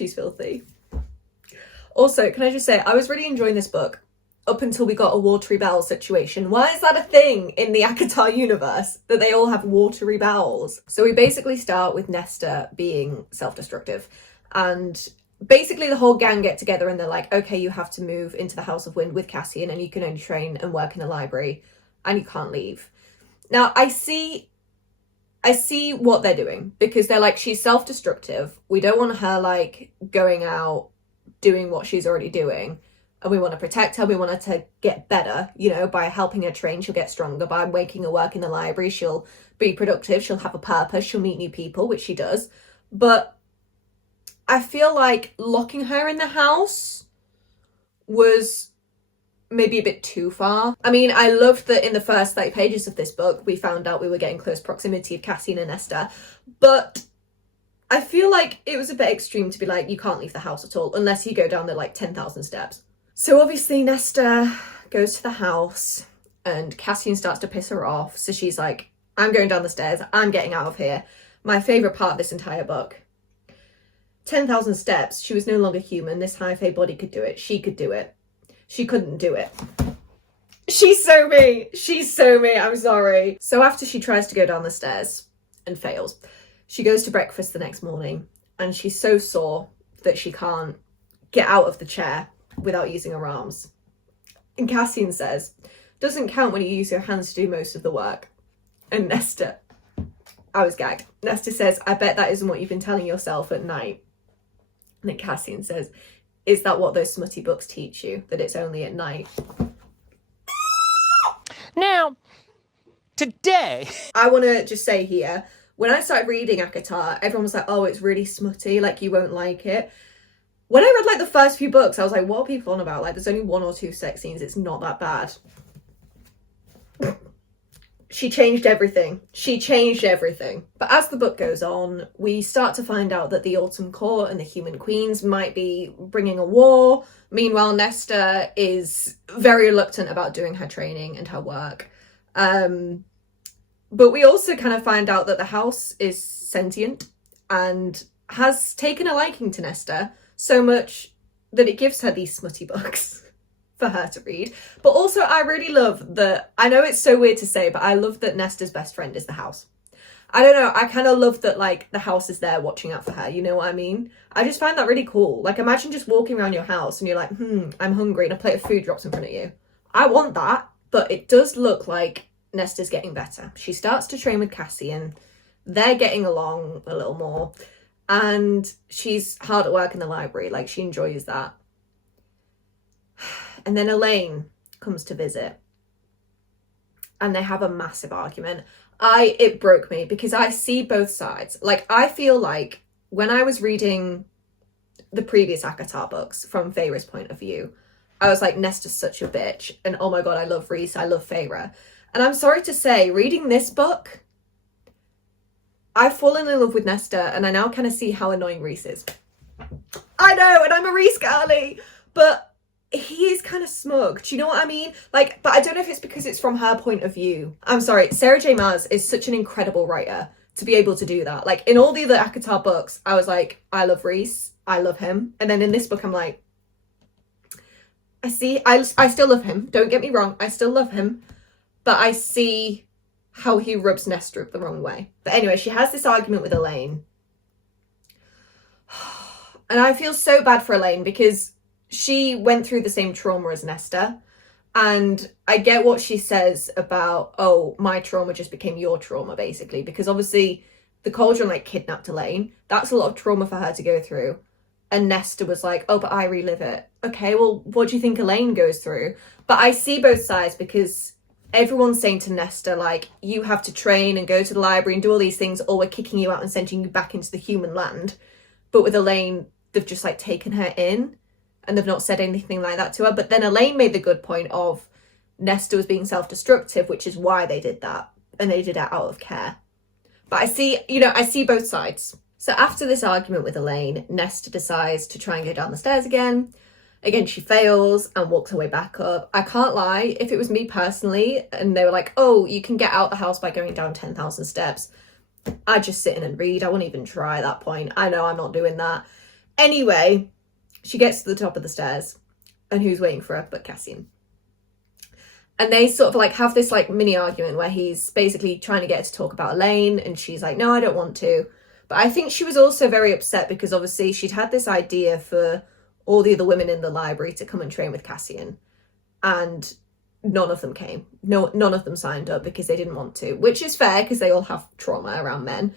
She's filthy. Also, can I just say, I was really enjoying this book up until we got a watery bowel situation. Why is that a thing in the ACOTAR universe, that they all have watery bowels? So we basically start with Nesta being self-destructive, and basically the whole gang get together and they're like, okay, you have to move into the House of Wind with Cassian, and you can only train and work in the library, and you can't leave. Now, I see what they're doing, because they're like, she's self-destructive. We don't want her, like, going out doing what she's already doing. And we want to protect her. We want her to get better, you know, by helping her train, she'll get stronger. By making her work in the library, she'll be productive. She'll have a purpose. She'll meet new people, which she does. But I feel like locking her in the house was maybe a bit too far. I mean, I loved that in the first 30 pages of this book, we found out we were getting close proximity of Cassian and Nesta. But I feel like it was a bit extreme to be like, you can't leave the house at all unless you go down the, like, 10,000 steps. So obviously Nesta goes to the house and Cassian starts to piss her off. So she's like, I'm going down the stairs. I'm getting out of here. My favourite part of this entire book. 10,000 steps. She was no longer human. This high fae body could do it. She could do it. She couldn't do it. She's so me. She's so me. I'm sorry. So after she tries to go down the stairs and fails, she goes to breakfast the next morning and she's so sore that she can't get out of the chair without using her arms. And Cassian says, doesn't count when you use your hands to do most of the work. And Nesta, I was gagged. Nesta says, I bet that isn't what you've been telling yourself at night. And then Cassian says, is that what those smutty books teach you? That it's only at night? Now, today... I want to just say here, when I started reading ACOTAR, everyone was like, oh, it's really smutty, like you won't like it. When I read like the first few books, I was like, what are people on about? Like, there's only 1 or 2 sex scenes. It's not that bad. She changed everything. She changed everything. But as the book goes on, we start to find out that the Autumn Court and the Human Queens might be bringing a war. Meanwhile, Nesta is very reluctant about doing her training and her work. But we also kind of find out that the house is sentient and has taken a liking to Nesta, so much that it gives her these smutty books for her to read. But also I really love that, I know it's so weird to say, but I love that Nesta's best friend is the house. I don't know, I kind of love that, like, the house is there watching out for her, you know what I mean? I just find that really cool. Like, imagine just walking around your house and you're like, I'm hungry, and a plate of food drops in front of you. I want that. But it does look like Nesta's getting better. She starts to train with Cassian. They're getting along a little more. And she's hard at work in the library. Like, she enjoys that. And then Elaine comes to visit. And they have a massive argument. It broke me because I see both sides. Like, I feel like when I was reading the previous ACOTAR books from Feyre's point of view, I was like, Nesta's such a bitch. And oh my God, I love Rhys. I love Feyre. And I'm sorry to say, reading this book, I've fallen in love with Nesta, and I now kind of see how annoying Rhys is. I know, and I'm a Rhys girly, but he is kind of smug. Do you know what I mean? Like, but I don't know if it's because it's from her point of view. I'm sorry, Sarah J. Maas is such an incredible writer to be able to do that. Like, in all the other ACOTAR books, I was like, I love Rhys, I love him. And then in this book, I'm like, I still love him. Don't get me wrong, I still love him. But I see how he rubs Nesta up the wrong way. But anyway, she has this argument with Elaine. And I feel so bad for Elaine because she went through the same trauma as Nesta. And I get what she says about, oh, my trauma just became your trauma, basically. Because obviously the Cauldron, like, kidnapped Elaine. That's a lot of trauma for her to go through. And Nesta was like, oh, but I relive it. Okay, well, what do you think Elaine goes through? But I see both sides because everyone's saying to Nesta, like, you have to train and go to the library and do all these things, or we're kicking you out and sending you back into the human land. But with Elaine, they've just, like, taken her in and they've not said anything like that to her. But then Elaine made the good point of Nesta was being self-destructive, which is why they did that. And they did it out of care. But I see both sides. So after this argument with Elaine, Nesta decides to try and go down the stairs again. Again, she fails and walks her way back up. I can't lie, if it was me personally and they were like, oh, you can get out the house by going down 10,000 steps, I'd just sit in and read. I wouldn't even try at that point. I know I'm not doing that. Anyway, she gets to the top of the stairs, and who's waiting for her but Cassian? And they sort of like have this like mini argument where he's basically trying to get her to talk about Elaine, and she's like, no, I don't want to. But I think she was also very upset because obviously she'd had this idea for all the other women in the library to come and train with Cassian, and none of them came. None of them signed up because they didn't want to, which is fair because they all have trauma around men.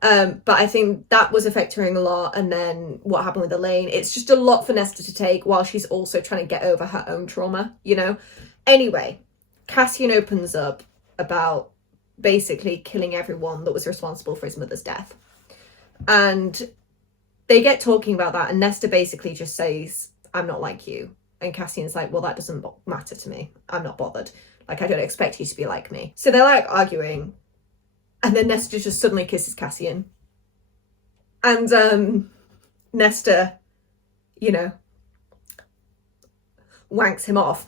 But I think that was affecting her a lot. And then what happened with Elaine, it's just a lot for Nesta to take while she's also trying to get over her own trauma, you know? Anyway, Cassian opens up about basically killing everyone that was responsible for his mother's death. And they get talking about that, and Nesta basically just says, I'm not like you. And Cassian's like, well, that doesn't matter to me. I'm not bothered. Like, I don't expect you to be like me. So they're like arguing. And then Nesta just suddenly kisses Cassian. And Nesta, you know, wanks him off.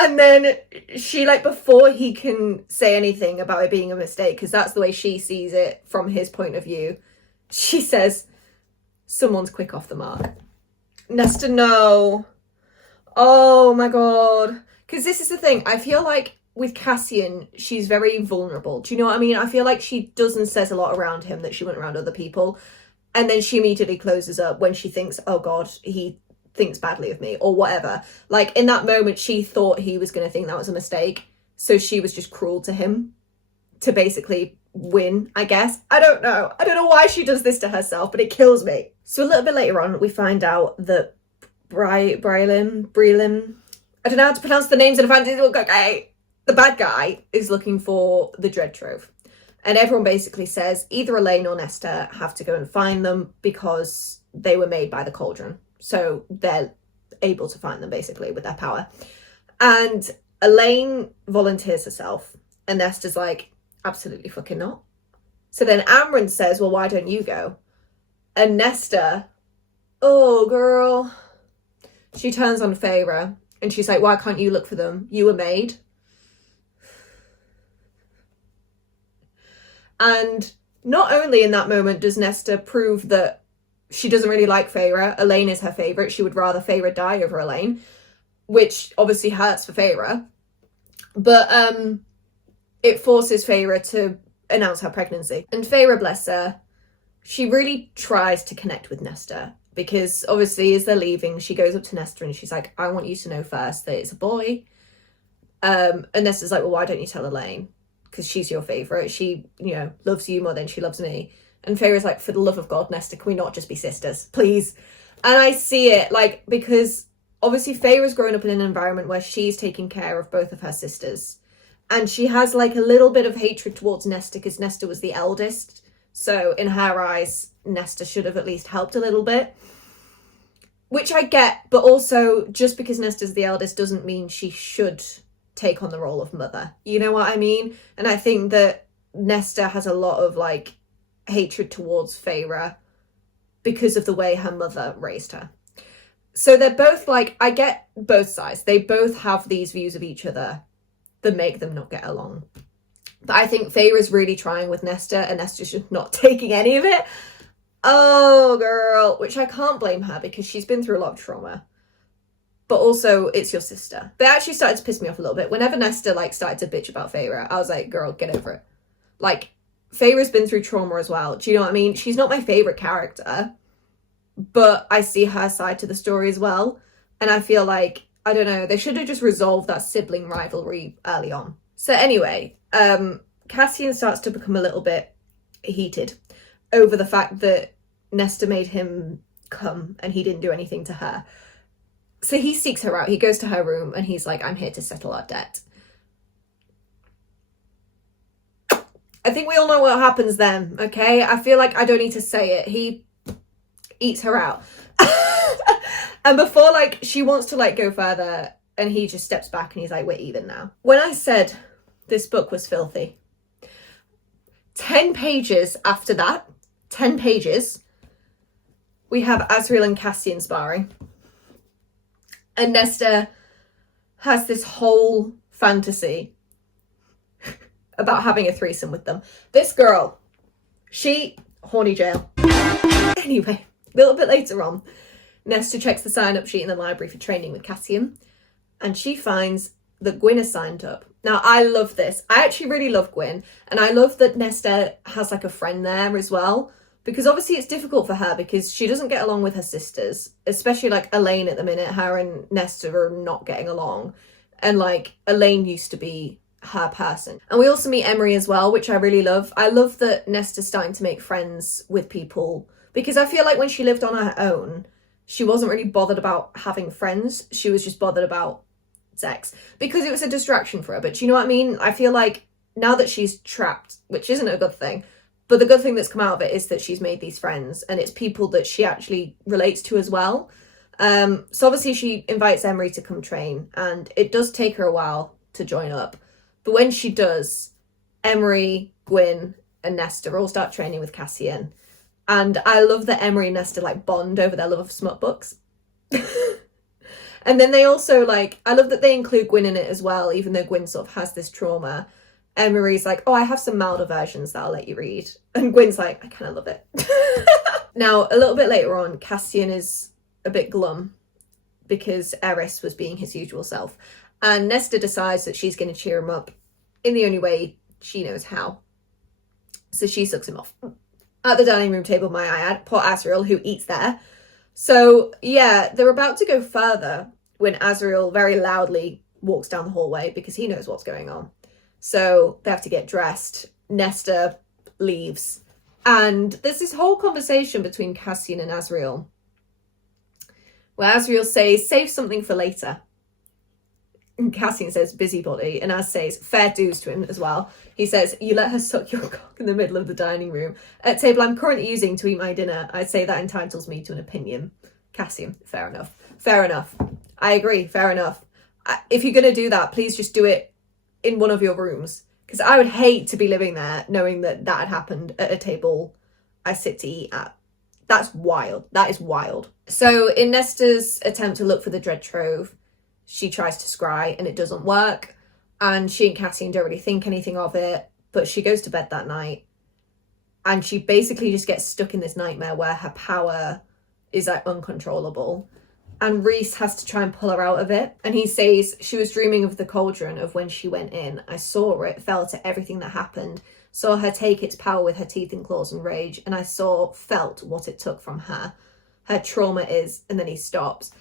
And then she, like, before he can say anything about it being a mistake, because that's the way she sees it from his point of view, she says, someone's quick off the mark. Nesta, no. Oh my god. Because this is the thing. I feel like with Cassian, she's very vulnerable. Do you know what I mean? I feel like she does and says a lot around him that she wouldn't around other people. And then she immediately closes up when she thinks, oh god, he thinks badly of me or whatever. Like, in that moment, she thought he was going to think that was a mistake. So she was just cruel to him to basically win, I guess. I don't know. I don't know why she does this to herself, but it kills me. So a little bit later on, we find out that Brylin, I don't know how to pronounce the names in a fantasy book, okay? The bad guy is looking for the Dread Trove. And everyone basically says either Elaine or Nesta have to go and find them because they were made by the Cauldron. So they're able to find them basically with their power. And Elaine volunteers herself. And Nesta's like, absolutely fucking not. So then Amryn says, well, why don't you go? And Nesta, oh girl, she turns on Feyre and she's like, why can't you look for them? You were made. And not only in that moment does Nesta prove that she doesn't really like Feyre, Elaine is her favourite, she would rather Feyre die over Elaine, which obviously hurts for Feyre, but it forces Feyre to announce her pregnancy. And Feyre, bless her, she really tries to connect with Nesta, because obviously as they're leaving, she goes up to Nesta and she's like, I want you to know first that it's a boy. And Nesta's like, well, why don't you tell Elaine? Because she's your favourite. She, you know, loves you more than she loves me. And Feyre's like, for the love of God, Nesta, can we not just be sisters, please? And I see it, like, because obviously Feyre's grown up in an environment where she's taking care of both of her sisters. And she has, like, a little bit of hatred towards Nesta because Nesta was the eldest. So in her eyes, Nesta should have at least helped a little bit. Which I get, but also just because Nesta's the eldest doesn't mean she should take on the role of mother. You know what I mean? And I think that Nesta has a lot of, like, hatred towards Feyre because of the way her mother raised her. So they're both like, I get both sides. They both have these views of each other that make them not get along. But I think Feyre's really trying with Nesta and Nesta's just not taking any of it. Oh, girl. Which I can't blame her because she's been through a lot of trauma. But also, it's your sister. But it actually started to piss me off a little bit. Whenever Nesta, like, started to bitch about Feyre, I was like, girl, get over it. Like, Feyre's been through trauma as well. Do you know what I mean? She's not my favourite character, but I see her side to the story as well. And I feel like, I don't know, they should have just resolved that sibling rivalry early on. So anyway, Cassian starts to become a little bit heated over the fact that Nesta made him come and he didn't do anything to her. So he seeks her out. He goes to her room and he's like, I'm here to settle our debt. I think we all know what happens then, okay? I feel like I don't need to say it. He eats her out. And before, like, she wants to, like, go further, and he just steps back and he's like, we're even now. When I said this book was filthy, 10 pages after that, 10 pages, we have Azriel and Cassian sparring. And Nesta has this whole fantasy about having a threesome with them. This girl, she, horny jail. Anyway, a little bit later on, Nesta checks the sign-up sheet in the library for training with Cassian, and she finds that Gwyn has signed up. Now, I love this. I actually really love Gwyn, and I love that Nesta has like a friend there as well, because obviously it's difficult for her because she doesn't get along with her sisters, especially like Elaine at the minute. Her and Nesta are not getting along, and like Elaine used to be her person. And we also meet Emery as well, which I really love. I love that Nesta's starting to make friends with people, because I feel like when she lived on her own, she wasn't really bothered about having friends. She was just bothered about sex because it was a distraction for her. But do you know what I mean? I feel like now that she's trapped, which isn't a good thing, but the good thing that's come out of it is that she's made these friends, and it's people that she actually relates to as well. So obviously she invites Emery to come train, and it does take her a while to join up. But when she does, Emery, Gwyn, and Nesta all start training with Cassian. And I love that Emery and Nesta like bond over their love of smut books. And then they also like, I love that they include Gwyn in it as well, even though Gwyn sort of has this trauma. Emery's like, oh, I have some milder versions that I'll let you read. And Gwyn's like, I kind of love it. Now, a little bit later on, Cassian is a bit glum because Eris was being his usual self. And Nesta decides that she's going to cheer him up in the only way she knows how. So she sucks him off. At the dining room table, my eye had poor Azriel, who eats there. So, yeah, they're about to go further when Azriel very loudly walks down the hallway because he knows what's going on. So they have to get dressed. Nesta leaves. And there's this whole conversation between Cassian and Azriel, where Azriel says, save something for later. And Cassian says, busybody. And Az says, fair dues to him as well. He says, you let her suck your cock in the middle of the dining room. At table I'm currently using to eat my dinner. I'd say that entitles me to an opinion. Cassian, fair enough. Fair enough. I agree, fair enough. If you're going to do that, please just do it in one of your rooms. Because I would hate to be living there knowing that that had happened at a table I sit to eat at. That's wild. That is wild. So in Nesta's attempt to look for the dread trove, she tries to scry and it doesn't work. And she and Cassian don't really think anything of it. But she goes to bed that night. And she basically just gets stuck in this nightmare where her power is like uncontrollable. And Rhys has to try and pull her out of it. And he says, she was dreaming of the cauldron of when she went in. I saw it, felt it, everything that happened. Saw her take its power with her teeth and claws and rage. And I felt what it took from her. Her trauma is, and then he stops.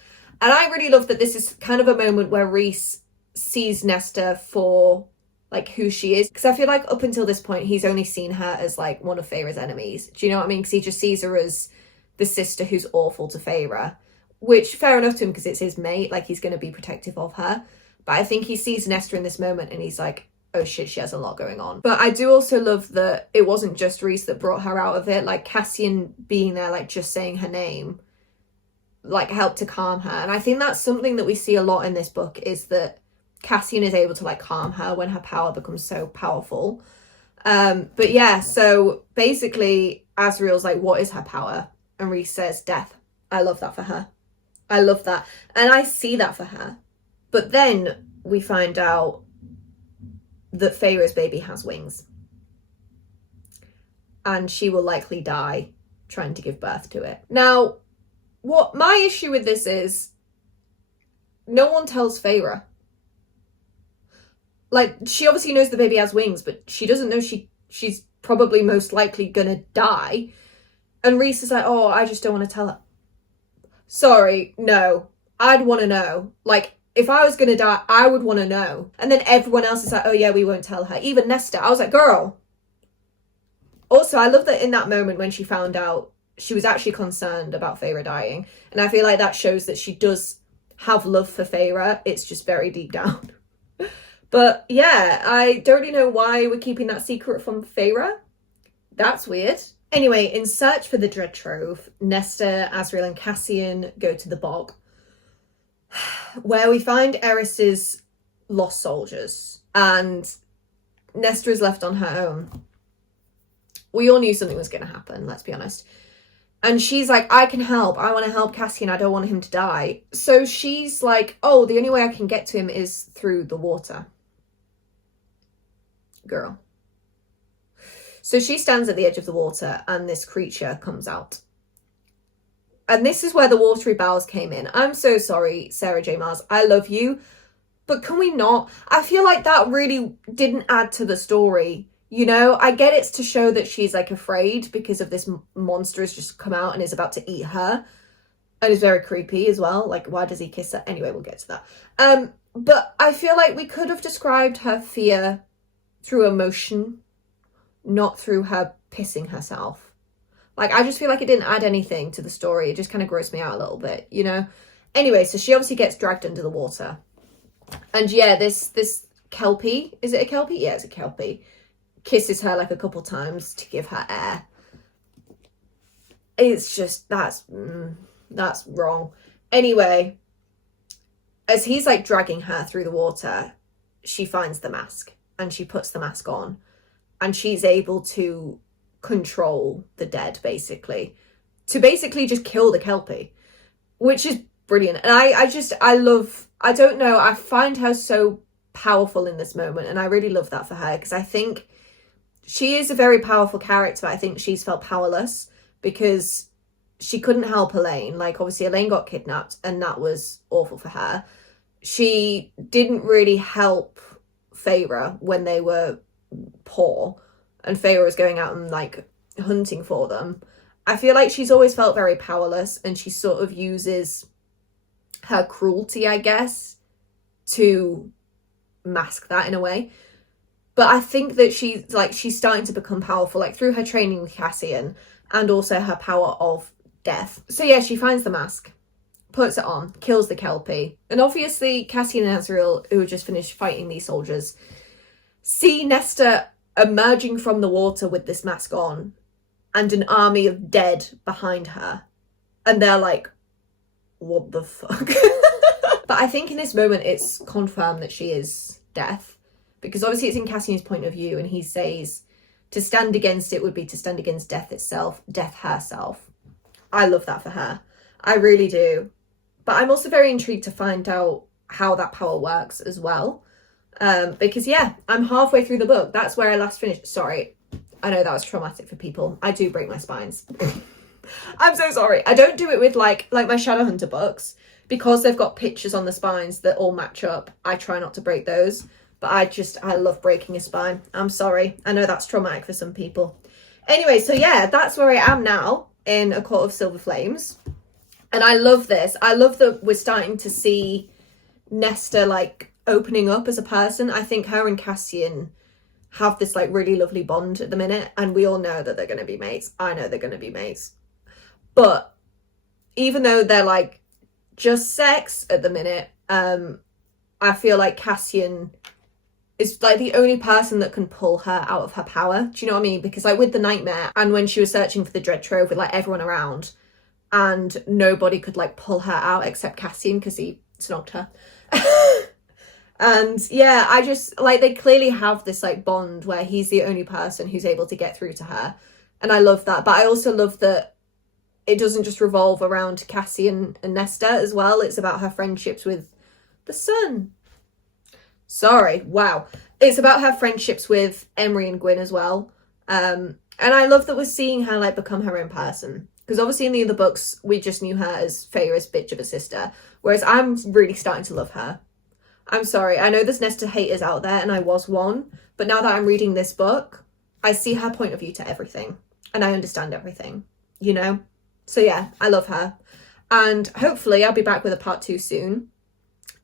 And I really love that this is kind of a moment where Rhys sees Nesta for like who she is. Because I feel like up until this point, he's only seen her as like one of Feyre's enemies. Do you know what I mean? Because he just sees her as the sister who's awful to Feyre. Which, fair enough to him because it's his mate, like he's going to be protective of her. But I think he sees Nesta in this moment and he's like, oh shit, she has a lot going on. But I do also love that it wasn't just Rhys that brought her out of it. Like Cassian being there, like just saying her name, like helped to calm her. And I think that's something that we see a lot in this book, is that Cassian is able to like calm her when her power becomes so powerful. But yeah, so basically Azriel's like, what is her power? And Rhys says, death. I love that for her. I love that. And I see that for her. But then we find out that Feyre's baby has wings. And she will likely die trying to give birth to it. Now, what my issue with this is, no one tells Feyre. Like, she obviously knows the baby has wings, but she doesn't know she's probably most likely gonna die. And Rhys is like, oh, I just don't want to tell her. Sorry, no. I'd want to know. Like, if I was going to die, I would want to know. And then everyone else is like, oh yeah, we won't tell her. Even Nesta. I was like, girl. Also, I love that in that moment when she found out, she was actually concerned about Feyre dying. And I feel like that shows that she does have love for Feyre. It's just very deep down. But yeah, I don't really know why we're keeping that secret from Feyre. That's weird. Anyway, in search for the dread trove, Nesta, Azriel and Cassian go to the bog, where we find Eris's lost soldiers, and Nesta is left on her own. We all knew something was going to happen, let's be honest. And she's like, I can help. I want to help Cassian. I don't want him to die. So she's like, oh, the only way I can get to him is through the water. Girl. So she stands at the edge of the water and this creature comes out. And this is where the watery bowels came in. I'm so sorry, Sarah J. Maas. I love you. But can we not? I feel like that really didn't add to the story. You know, I get it's to show that she's like afraid because of this monster has just come out and is about to eat her. And is very creepy as well. Like, why does he kiss her? Anyway, we'll get to that. But I feel like we could have described her fear through emotion, not through her pissing herself. Like, I just feel like it didn't add anything to the story. It just kind of grossed me out a little bit, you know? Anyway, so she obviously gets dragged under the water. And yeah, this Kelpie, is it a Kelpie? Yeah, it's a Kelpie. Kisses her like a couple times to give her air. It's just, that's wrong. Anyway, as he's like dragging her through the water, she finds the mask and she puts the mask on and she's able to control the dead, basically, to basically just kill the Kelpie, which is brilliant. And I don't know, I find her so powerful in this moment, and I really love that for her, because I think she is a very powerful character. I think she's felt powerless because she couldn't help Elaine. Like, obviously Elaine got kidnapped and that was awful for her. She didn't really help Feyre when they were poor and Feyre was going out and like hunting for them. I feel like she's always felt very powerless, and she sort of uses her cruelty, I guess, to mask that in a way. But I think that she's starting to become powerful, like through her training with Cassian and also her power of death. So yeah, she finds the mask, puts it on, kills the Kelpie. And obviously Cassian and Azriel, who had just finished fighting these soldiers, see Nesta emerging from the water with this mask on and an army of dead behind her. And they're like, what the fuck? But I think in this moment it's confirmed that she is death, because obviously it's in Cassian's point of view, and he says to stand against it would be to stand against death itself, death herself. I love that for her. I really do. But I'm also very intrigued to find out how that power works as well. Because yeah, I'm halfway through the book. That's where I last finished. Sorry, I know that was traumatic for people. I do break my spines. I'm so sorry. I don't do it with like my Shadowhunter books, because they've got pictures on the spines that all match up. I try not to break those, but I love breaking a spine. I'm sorry. I know that's traumatic for some people. Anyway, so yeah, that's where I am now in A Court of Silver Flames. And I love this. I love that we're starting to see Nesta like opening up as a person. I think her and Cassian have this like really lovely bond at the minute, and we all know that they're going to be mates. I know they're going to be mates. But even though they're like just sex at the minute, I feel like Cassian is like the only person that can pull her out of her power. Do you know what I mean? Because like with the nightmare and when she was searching for the Dread Trove with like everyone around, and nobody could like pull her out except Cassian because he snogged her. And yeah, I just like, they clearly have this like bond where he's the only person who's able to get through to her. And I love that. But I also love that it doesn't just revolve around Cassian and Nesta as well. It's about her friendships with the sun. Sorry, wow. It's about her friendships with Emery and Gwyn as well. And I love that we're seeing her like become her own person. Because obviously in the other books, we just knew her as Feyre's bitch of a sister. Whereas I'm really starting to love her. I'm sorry, I know there's Nesta haters out there, and I was one. But now that I'm reading this book, I see her point of view to everything. And I understand everything, you know? So yeah, I love her. And hopefully I'll be back with a part 2 soon.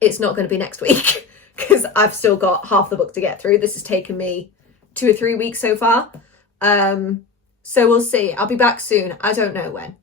It's not going to be next week because I've still got half the book to get through. This has taken me 2 or 3 weeks so far. So we'll see. I'll be back soon. I don't know when.